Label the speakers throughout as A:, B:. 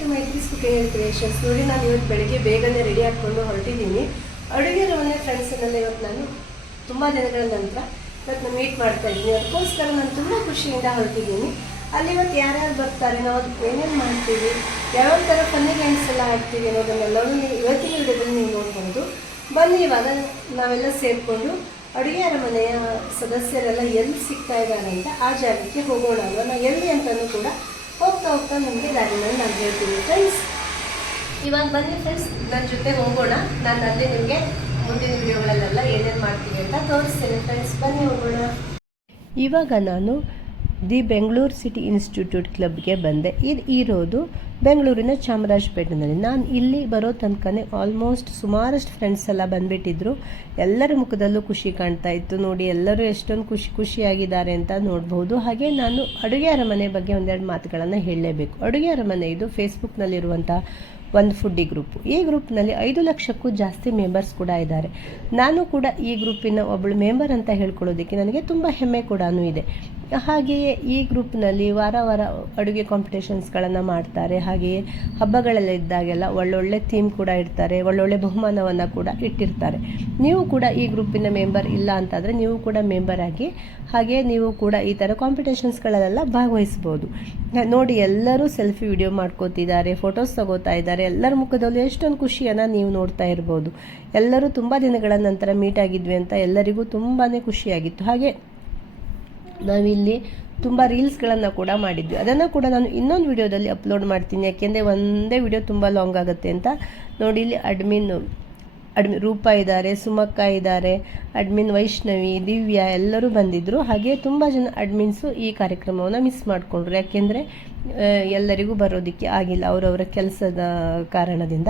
A: To ಮೈತ್ರಿ creations ನೋಡಿ ನಾನು ಇವತ್ತು ಬೆಳಿಗ್ಗೆ ಬೇಗನೆ ರೆಡಿ ಹಾಕ್ಕೊಂಡು ಹೊರಟಿದ್ದೀನಿ. ಅಡುಗೆ ಮನೆ ಫ್ರೆಂಡ್ಸನ್ನೆಲ್ಲ ಇವತ್ತು ನಾನು ತುಂಬ ದಿನಗಳ ನಂತರ ಇವತ್ತು ನಾನು ಮೀಟ್ ಮಾಡ್ತಾ ಇದ್ದೀನಿ. ಅದಕ್ಕೋಸ್ಕರ ನಾನು ತುಂಬ ಖುಷಿಯಿಂದ ಹೊರಟಿದ್ದೀನಿ. ಅಲ್ಲಿ ಇವತ್ತು ಯಾರ್ಯಾರು ಬರ್ತಾರೆ, ನಾವು ಏನೇನು ಮಾಡ್ತೀವಿ, ಯಾವ್ಯಾವ ಥರ ಫನ್ನಿ ಗೇಮ್ಸ್ ಎಲ್ಲ ಆಡ್ತೀವಿ ಅನ್ನೋದನ್ನೆಲ್ಲವೂ ನೀವು ಇವತ್ತಿನ ವಿಡಿಯೋದಲ್ಲಿ ನೀವು ನೋಡ್ಬೋದು. ಬನ್ನಿ, ಇವಾಗ ನಾವೆಲ್ಲ ಸೇರಿಕೊಂಡು ಅಡುಗೆ ಅರಮನೆಯ ಸದಸ್ಯರೆಲ್ಲ ಎಲ್ಲಿ ಸಿಗ್ತಾ ಇದ್ದಾರೆ ಅಂತ ಆ ಜಾಗಕ್ಕೆ ಹೋಗೋಣ ಅಲ್ವಾ? ನಾವು ಎಲ್ಲಿ ಅಂತಲೂ ಕೂಡ ಹೋಗ್ತಾ ಹೋಗ್ತಾ ನಿಮಗೆ ದಾರಿನಲ್ಲಿ ನಾನು ಹೇಳ್ತೀನಿ ಫ್ರೆಂಡ್ಸ್ ಇವಾಗ ಬನ್ನಿ ಫ್ರೆಂಡ್ಸ್ ನನ್ನ ಜೊತೆ ಹೋಗೋಣ. ನಾನು ಅಲ್ಲಿ ನಿಮಗೆ ಮುಂದಿನ ವಿಡಿಯೋಗಳಲ್ಲೆಲ್ಲ ಏನೇನು ಮಾಡ್ತೀವಿ ಅಂತ ತೋರಿಸ್ತೇನೆ ಫ್ರೆಂಡ್ಸ್ ಬನ್ನಿ ಹೋಗೋಣ. ಇವಾಗ ನಾನು ದಿ ಬೆಂಗಳೂರು ಸಿಟಿ ಇನ್ಸ್ಟಿಟ್ಯೂಟ್ ಕ್ಲಬ್ಗೆ ಬಂದೆ. ಇದು ಇರೋದು ಬೆಂಗಳೂರಿನ ಚಾಮರಾಜಪೇಟೆನಲ್ಲಿ. ನಾನು ಇಲ್ಲಿ ಬರೋ ತನಕನೇ ಆಲ್ಮೋಸ್ಟ್ ಸುಮಾರಷ್ಟು ಫ್ರೆಂಡ್ಸ್ ಎಲ್ಲ ಬಂದುಬಿಟ್ಟಿದ್ರು. ಎಲ್ಲರ ಮುಖದಲ್ಲೂ ಖುಷಿ ಕಾಣ್ತಾ ಇತ್ತು. ನೋಡಿ, ಎಲ್ಲರೂ ಎಷ್ಟೊಂದು ಖುಷಿ ಖುಷಿಯಾಗಿದ್ದಾರೆ ಅಂತ ನೋಡ್ಬೋದು. ಹಾಗೆ ನಾನು ಅಡುಗೆ ಅರಮನೆ ಬಗ್ಗೆ ಒಂದೆರಡು ಮಾತುಗಳನ್ನು ಹೇಳಲೇಬೇಕು. ಅಡುಗೆ ಅರಮನೆ ಇದು ಫೇಸ್ಬುಕ್ನಲ್ಲಿರುವಂಥ ಒಂದು ಫುಡ್ಡಿ ಗ್ರೂಪ್. ಈ ಗ್ರೂಪ್ನಲ್ಲಿ ಐದು ಲಕ್ಷಕ್ಕೂ ಜಾಸ್ತಿ ಮೆಂಬರ್ಸ್ ಕೂಡ ಇದ್ದಾರೆ. ನಾನು ಕೂಡ ಈ ಗ್ರೂಪಿನ ಒಬ್ಬಳು ಮೆಂಬರ್ ಅಂತ ಹೇಳ್ಕೊಳ್ಳೋದಕ್ಕೆ ನನಗೆ ತುಂಬ ಹೆಮ್ಮೆ ಕೂಡ ಇದೆ. ಹಾಗೆಯೇ ಈ ಗ್ರೂಪ್ನಲ್ಲಿ ವಾರ ವಾರ ಅಡುಗೆ ಕಾಂಪಿಟೇಷನ್ಸ್ಗಳನ್ನು ಮಾಡ್ತಾರೆ. ಹಾಗೆಯೇ ಹಬ್ಬಗಳೆಲ್ಲ ಇದ್ದಾಗೆಲ್ಲ ಒಳ್ಳೊಳ್ಳೆ ಥೀಮ್ ಕೂಡ ಇಡ್ತಾರೆ, ಒಳ್ಳೊಳ್ಳೆ ಬಹುಮಾನವನ್ನು ಕೂಡ ಇಟ್ಟಿರ್ತಾರೆ. ನೀವು ಕೂಡ ಈ ಗ್ರೂಪಿನ ಮೆಂಬರ್ ಇಲ್ಲ ಅಂತಾದರೆ ನೀವು ಕೂಡ ಮೆಂಬರ್ ಆಗಿ ಹಾಗೆ ನೀವು ಕೂಡ ಈ ಥರ ಕಾಂಪಿಟೇಷನ್ಸ್ಗಳಲ್ಲೆಲ್ಲ ಭಾಗವಹಿಸ್ಬೋದು. ನೋಡಿ ಎಲ್ಲರೂ ಸೆಲ್ಫಿ ವಿಡಿಯೋ ಮಾಡ್ಕೋತಿದ್ದಾರೆ, ಫೋಟೋಸ್ ತಗೋತಾ ಇದ್ದಾರೆ. ಎಲ್ಲರ ಮುಖದಲ್ಲೂ ಎಷ್ಟೊಂದು ಖುಷಿಯನ್ನು ನೀವು ನೋಡ್ತಾ ಇರ್ಬೋದು. ಎಲ್ಲರೂ ತುಂಬ ದಿನಗಳ ನಂತರ ಮೀಟ್ ಆಗಿದ್ವಿ ಅಂತ ಎಲ್ಲರಿಗೂ ತುಂಬಾ ಖುಷಿಯಾಗಿತ್ತು. ಹಾಗೆ ನಾವಿಲ್ಲಿ ತುಂಬ ರೀಲ್ಸ್ಗಳನ್ನು ಕೂಡ ಮಾಡಿದ್ವಿ. ಅದನ್ನು ಕೂಡ ನಾನು ಇನ್ನೊಂದು ವಿಡಿಯೋದಲ್ಲಿ ಅಪ್ಲೋಡ್ ಮಾಡ್ತೀನಿ. ಯಾಕೆಂದರೆ ಒಂದೇ ವಿಡಿಯೋ ತುಂಬ ಲಾಂಗ್ ಆಗುತ್ತೆ ಅಂತ. ನೋಡಿ, ಇಲ್ಲಿ ಅಡ್ಮಿನ್, ಅಡ್ಮಿ, ರೂಪ ಇದ್ದಾರೆ, ಸುಮಕ್ಕ ಇದ್ದಾರೆ, ಅಡ್ಮಿನ್ ವೈಷ್ಣವಿ, ದಿವ್ಯಾ ಎಲ್ಲರೂ ಬಂದಿದ್ದರು ಹಾಗೆ ತುಂಬ ಜನ ಅಡ್ಮಿನ್ಸು ಈ ಕಾರ್ಯಕ್ರಮವನ್ನು ಮಿಸ್ ಮಾಡಿಕೊಂಡ್ರು. ಯಾಕೆಂದರೆ ಎಲ್ಲರಿಗೂ ಬರೋದಕ್ಕೆ ಆಗಿಲ್ಲ. ಅವರವರ ಕೆಲಸದ ಕಾರಣದಿಂದ.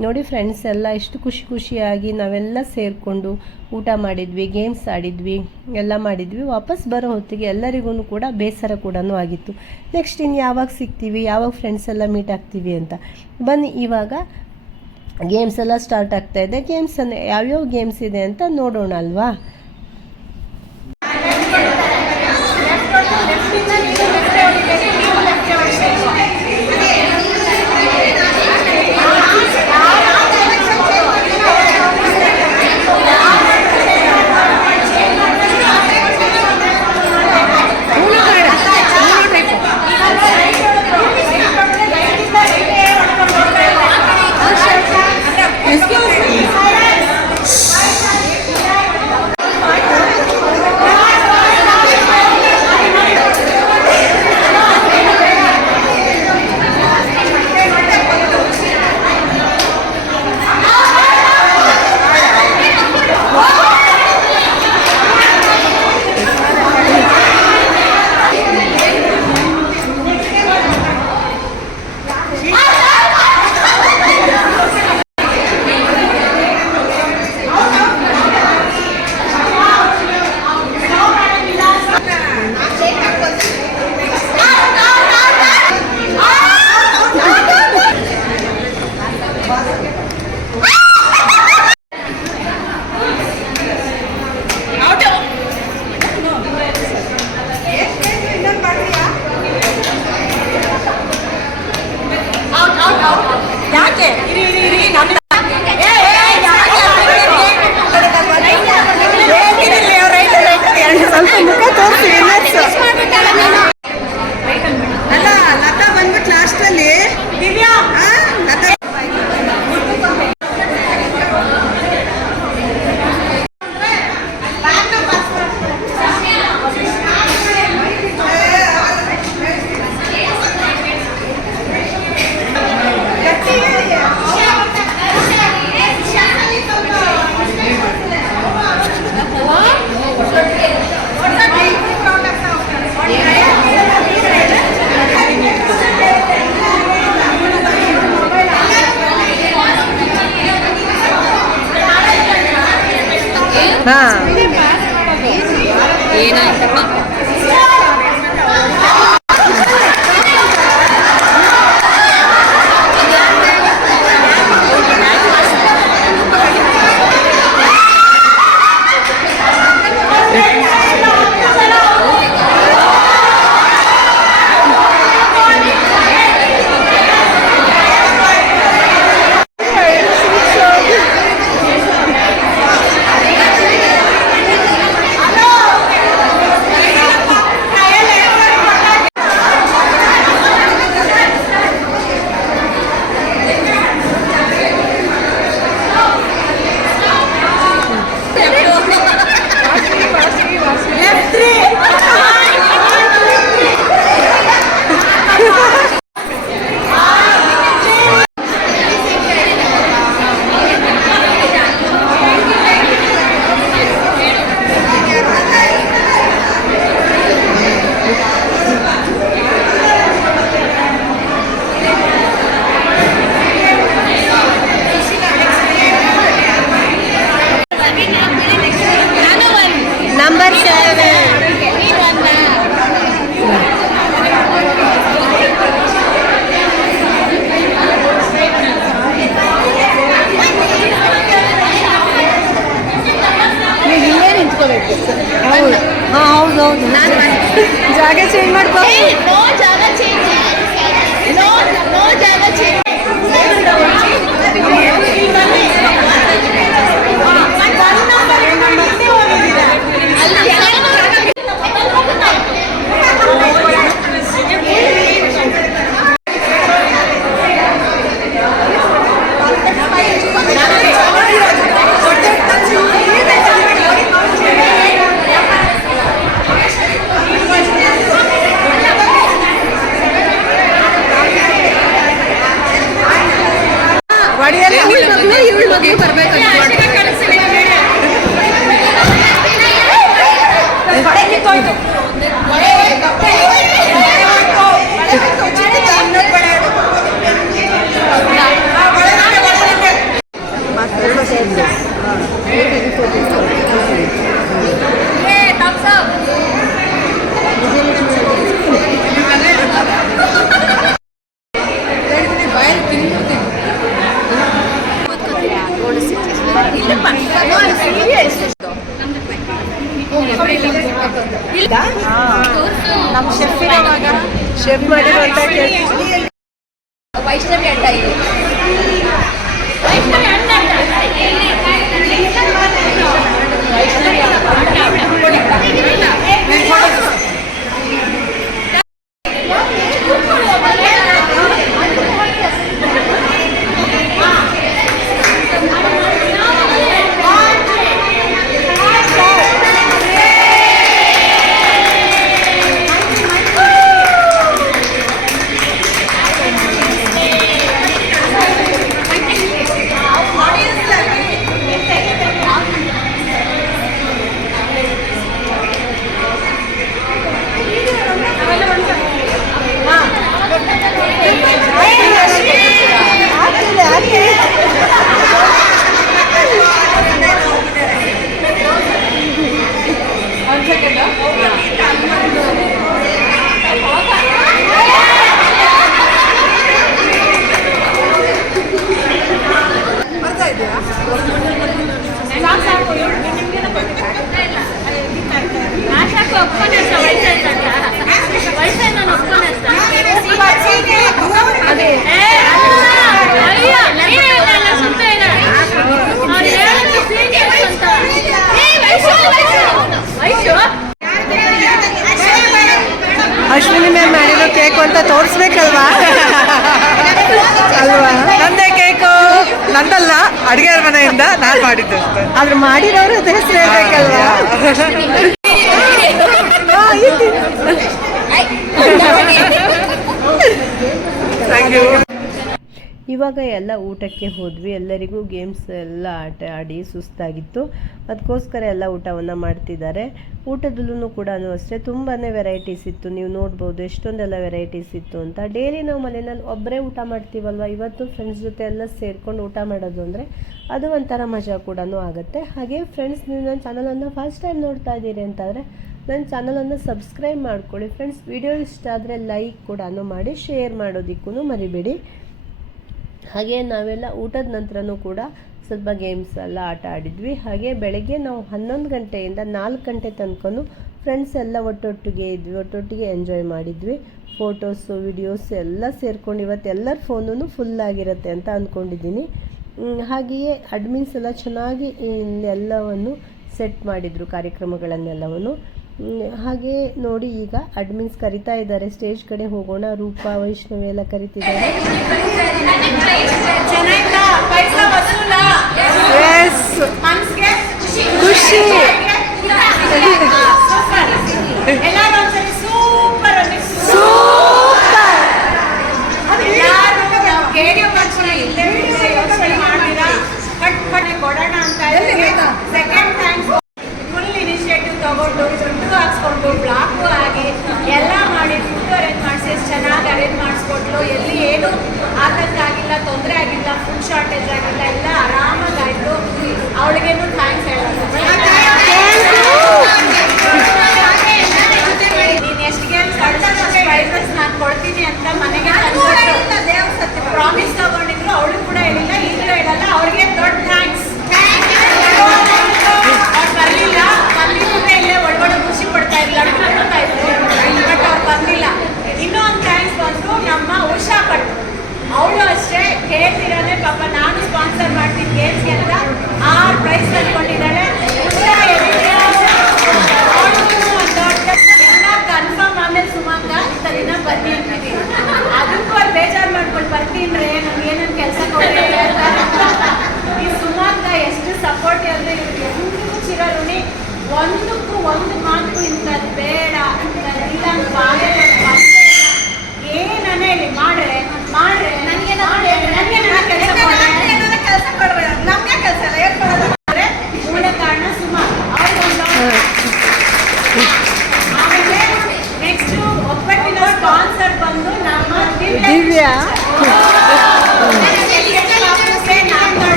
A: ನೋಡಿ ಫ್ರೆಂಡ್ಸ್ ಎಲ್ಲ ಎಷ್ಟು ಖುಷಿ ಖುಷಿಯಾಗಿ ನಾವೆಲ್ಲ ಸೇರಿಕೊಂಡು ಊಟ ಮಾಡಿದ್ವಿ ಗೇಮ್ಸ್ ಆಡಿದ್ವಿ, ಎಲ್ಲ ಮಾಡಿದ್ವಿ. ವಾಪಸ್ ಬರೋ ಹೊತ್ತಿಗೆ ಎಲ್ಲರಿಗೂ ಕೂಡ ಬೇಸರ ಕೂಡ ಆಗಿತ್ತು. ನೆಕ್ಸ್ಟ್ ಇನ್ನು ಯಾವಾಗ ಸಿಗ್ತೀವಿ, ಯಾವಾಗ ಫ್ರೆಂಡ್ಸ್ ಎಲ್ಲ ಮೀಟ್ ಆಗ್ತೀವಿ ಅಂತ. ಬನ್ನಿ, ಇವಾಗ ಗೇಮ್ಸ್ ಎಲ್ಲ ಸ್ಟಾರ್ಟ್ ಆಗ್ತಾಯಿದೆ ಗೇಮ್ಸನ್ನು ಯಾವ್ಯಾವ ಗೇಮ್ಸ್ ಇದೆ ಅಂತ ನೋಡೋಣ ಅಲ್ವಾ?
B: 啊 ನಮ್ಮ ಶೆಫ್ ಇರೋವಾಗ
A: ಶೆಫ್ ಮಾಡಿರೋ ಅಂತ ಕೇಳ್ತೀನಿ
B: ವೈಷ್ಣವಿ
C: ಅಂತ ಇದೆ
A: ಅಶ್ವಿನಿ ಮ್ಯಾಮ್ ಮಾಡಿರೋ ಕೇಕು ಅಂತ ತೋರಿಸ್ಬೇಕಲ್ವಾ? ಅಲ್ವಾ?
B: ನಂದೇ ಕೇಕು. ನಂದಲ್ಲ ಅಡುಗೆ ಮನೆಯಿಂದ ನಾನು ಮಾಡಿದ್ದೆ
A: ಆದ್ರೆ ಮಾಡಿರೋರು ಅದ ಹೆಸರು ಹೇಳ್ಬೇಕಲ್ವಾ.
B: ಥ್ಯಾಂಕ್ ಯು
A: ಇವಾಗ ಎಲ್ಲ ಊಟಕ್ಕೆ ಹೋದ್ವಿ. ಎಲ್ಲರಿಗೂ ಗೇಮ್ಸ್ ಎಲ್ಲ ಆಟ ಆಡಿ ಸುಸ್ತಾಗಿತ್ತು. ಅದಕ್ಕೋಸ್ಕರ ಎಲ್ಲ ಊಟವನ್ನು ಮಾಡ್ತಿದ್ದಾರೆ. ಊಟದಲ್ಲೂ ಕೂಡ ಅಷ್ಟೇ. ತುಂಬಾ ವೆರೈಟೀಸ್ ಇತ್ತು. ನೀವು ನೋಡ್ಬೋದು ಎಷ್ಟೊಂದೆಲ್ಲ ವೆರೈಟೀಸ್ ಇತ್ತು ಅಂತ. ಡೈಲಿ ನಾವು ಮನೆಯಲ್ಲಿ ಒಬ್ಬರೇ ಊಟ ಮಾಡ್ತೀವಲ್ವ? ಇವತ್ತು ಫ್ರೆಂಡ್ಸ್ ಜೊತೆ ಎಲ್ಲ ಸೇರ್ಕೊಂಡು ಊಟ ಮಾಡೋದು ಅಂದರೆ ಅದು ಒಂಥರ ಮಜಾ ಕೂಡ ಆಗುತ್ತೆ. ಹಾಗೆ ಫ್ರೆಂಡ್ಸ್ ನೀವು ನನ್ನ ಚಾನಲನ್ನು ಫಸ್ಟ್ ಟೈಮ್ ನೋಡ್ತಾ ಇದ್ದೀರಿ ಅಂತಂದರೆ ನನ್ನ ಚಾನಲನ್ನು ಸಬ್ಸ್ಕ್ರೈಬ್ ಮಾಡ್ಕೊಳ್ಳಿ. ಫ್ರೆಂಡ್ಸ್ ವಿಡಿಯೋ ಇಷ್ಟ ಆದರೆ ಲೈಕ್ ಕೂಡ ಮಾಡಿ ಶೇರ್ ಮಾಡೋದಕ್ಕೂ ಮರಿಬೇಡಿ. ಹಾಗೆ ನಾವೆಲ್ಲ ಊಟದ ನಂತರನೂ ಕೂಡ ಸ್ವಲ್ಪ ಗೇಮ್ಸ್ ಎಲ್ಲ ಆಟ ಆಡಿದ್ವಿ. ಹಾಗೆ ಬೆಳಗ್ಗೆ ನಾವು ಹನ್ನೊಂದು ಗಂಟೆಯಿಂದ ನಾಲ್ಕು ಗಂಟೆ ತನಕನೂ ಫ್ರೆಂಡ್ಸ್ ಎಲ್ಲ ಒಟ್ಟೊಟ್ಟಿಗೆ ಇದ್ವಿ, ಒಟ್ಟೊಟ್ಟಿಗೆ ಎಂಜಾಯ್ ಮಾಡಿದ್ವಿ. ಫೋಟೋಸು ವಿಡಿಯೋಸ್ ಎಲ್ಲ ಸೇರ್ಕೊಂಡು ಇವತ್ತು ಎಲ್ಲರ ಫೋನು ಫುಲ್ ಆಗಿರುತ್ತೆ ಅಂತ ಅಂದ್ಕೊಂಡಿದ್ದೀನಿ ಹಾಗೆಯೇ ಅಡ್ಮಿನ್ಸ್ ಎಲ್ಲ ಚೆನ್ನಾಗಿ ಎಲ್ಲವನ್ನು ಸೆಟ್ ಮಾಡಿದರು, ಕಾರ್ಯಕ್ರಮಗಳನ್ನೆಲ್ಲವನ್ನು. ಹಾಗೆ ನೋಡಿ ಈಗ ಅಡ್ಮಿನ್ಸ್ ಕರಿತಾ ಇದ್ದಾರೆ. ಸ್ಟೇಜ್ ಕಡೆ ಹೋಗೋಣ. ರೂಪ ವೈಷ್ಣವಿ ಎಲ್ಲ ಕರಿತಿದ್ದಾರೆ.
B: ಖುಷಿ.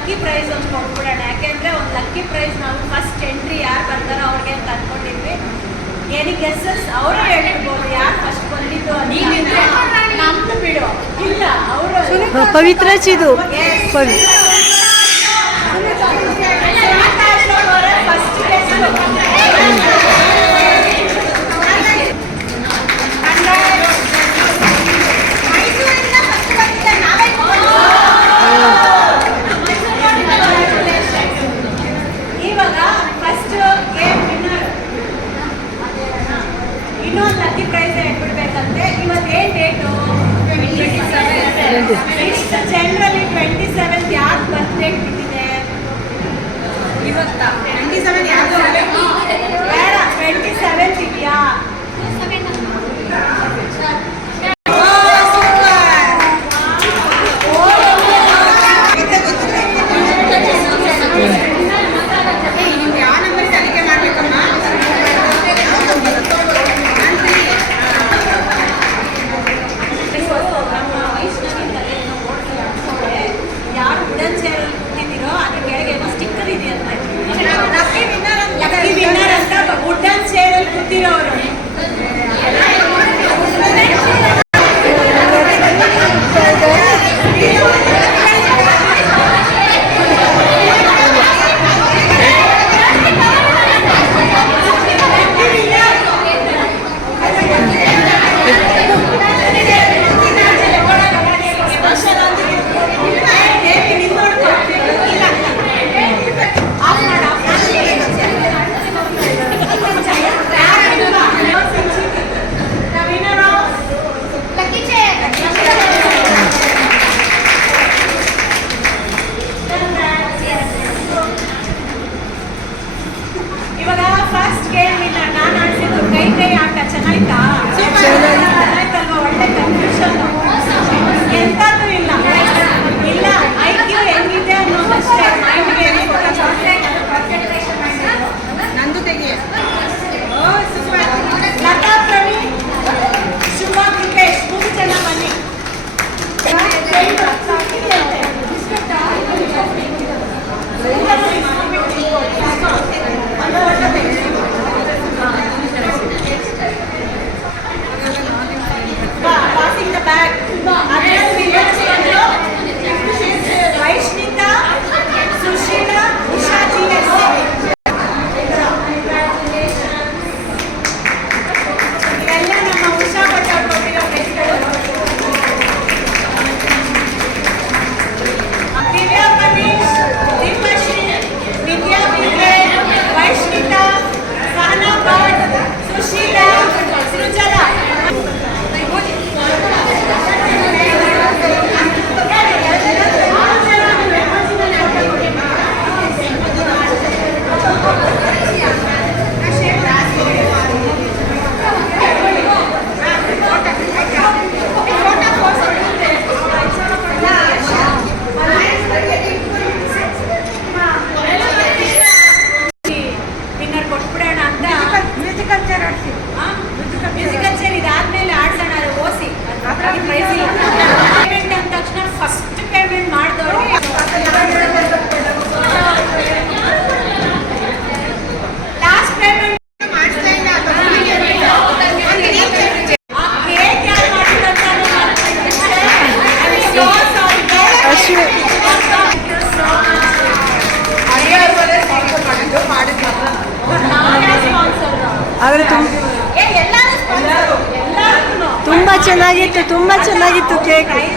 B: ಲಕ್ಕಿ ಪ್ರೈಸ್ ಒಂದು ಕೊಟ್ಬಿಡೋಣ ಯಾಕೆಂದ್ರೆ ಒಂದು ಲಕ್ಕಿ ಪ್ರೈಸ್ ನಾವು ಫಸ್ಟ್ ಎಂಟ್ರಿ ಯಾರು ಬರ್ತಾರೋ ಅವ್ರಿಗೆ ಅಂತ ಅಂದ್ಕೊಂಡಿದ್ವಿ ಏನಿ ಗೆಸ್ಸಸ್ ಅವರು ಹೇಳಿರ್ಬೋದು ಯಾರು ಫಸ್ಟ್ ಬಂದಿದ್ದು ನಮ್ದು ಬಿಡು. ಇಲ್ಲ ಅವರು
C: Pavitra Chidu. Pavitra
B: first twenty generally twenty seven ಯಾರು ಟ್ವೆಂಟಿ ಸೆವೆನ್ ಬೇಡ ಟ್ವೆಂಟಿ ಸೆವೆನ್ ಇದೆಯಾ?
C: tag
A: tu quer Jacob. É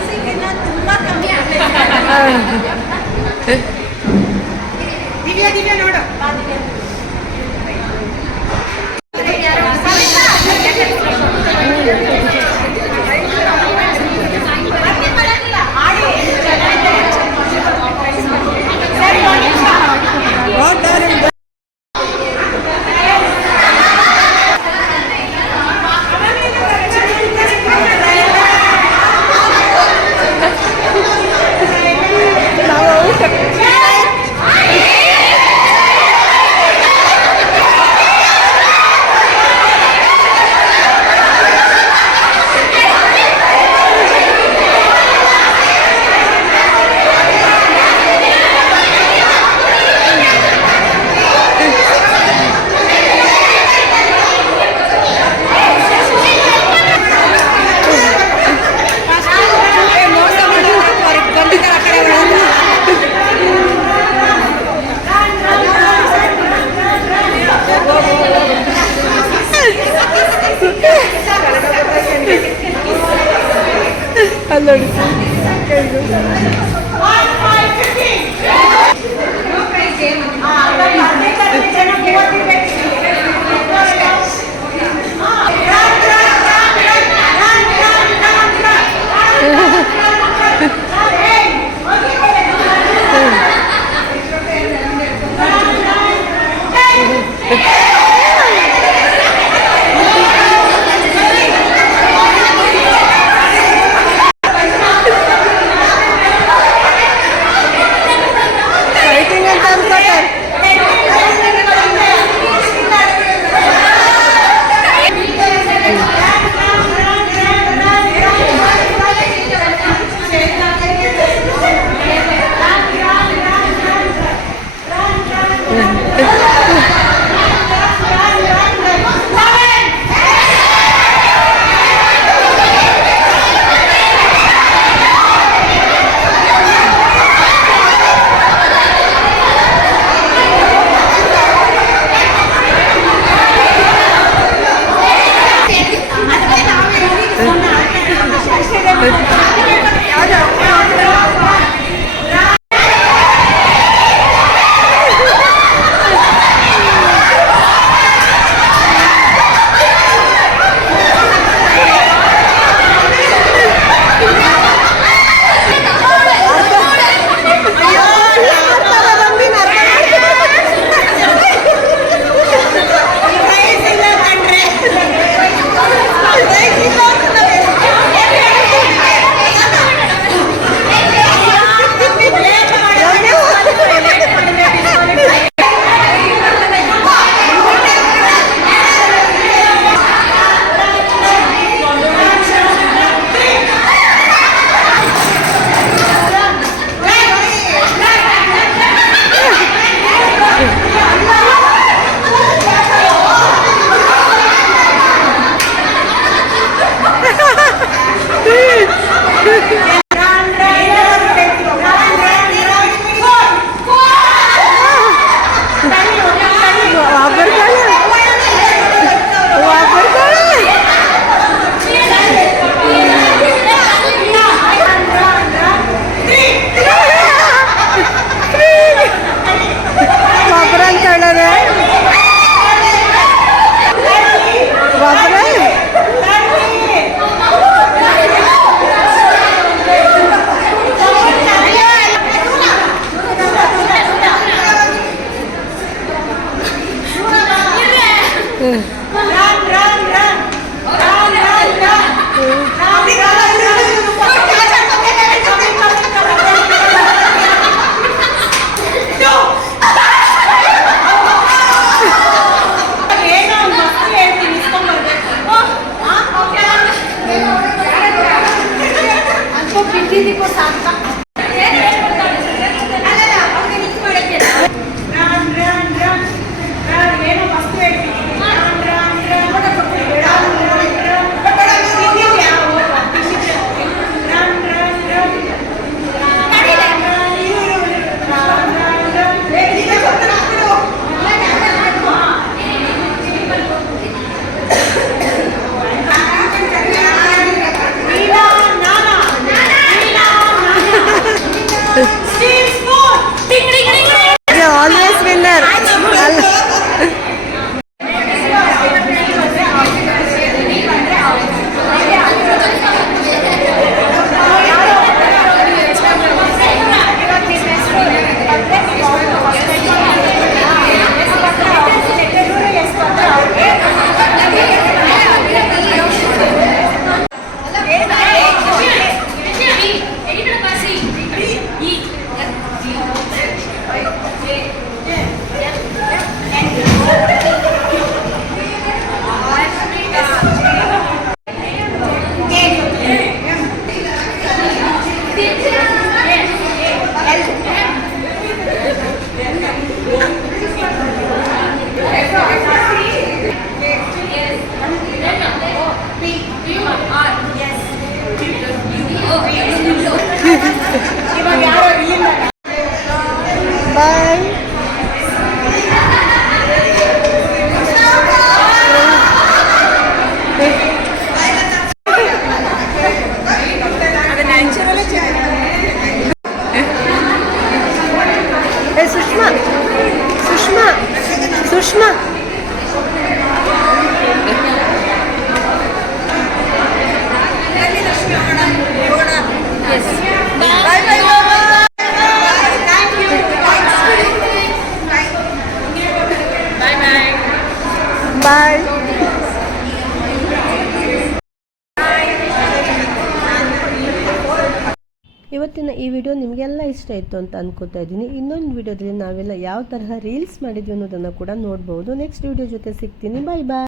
A: ಇಷ್ಟ ಇತ್ತು ಅಂತ ಅನ್ಕೋತಾ ಇದ್ದೀನಿ. ಇನ್ನೊಂದು ವಿಡಿಯೋದಲ್ಲಿ ನಾವೆಲ್ಲ ಯಾವ ತರಹ ರೀಲ್ಸ್ ಮಾಡಿದ್ವಿ ಅನ್ನೋದನ್ನು ಕೂಡ ನೋಡ್ಬೋದು. ನೆಕ್ಸ್ಟ್ ವಿಡಿಯೋ ಜೊತೆ ಸಿಗ್ತೀನಿ. ಬಾಯ್ ಬಾಯ್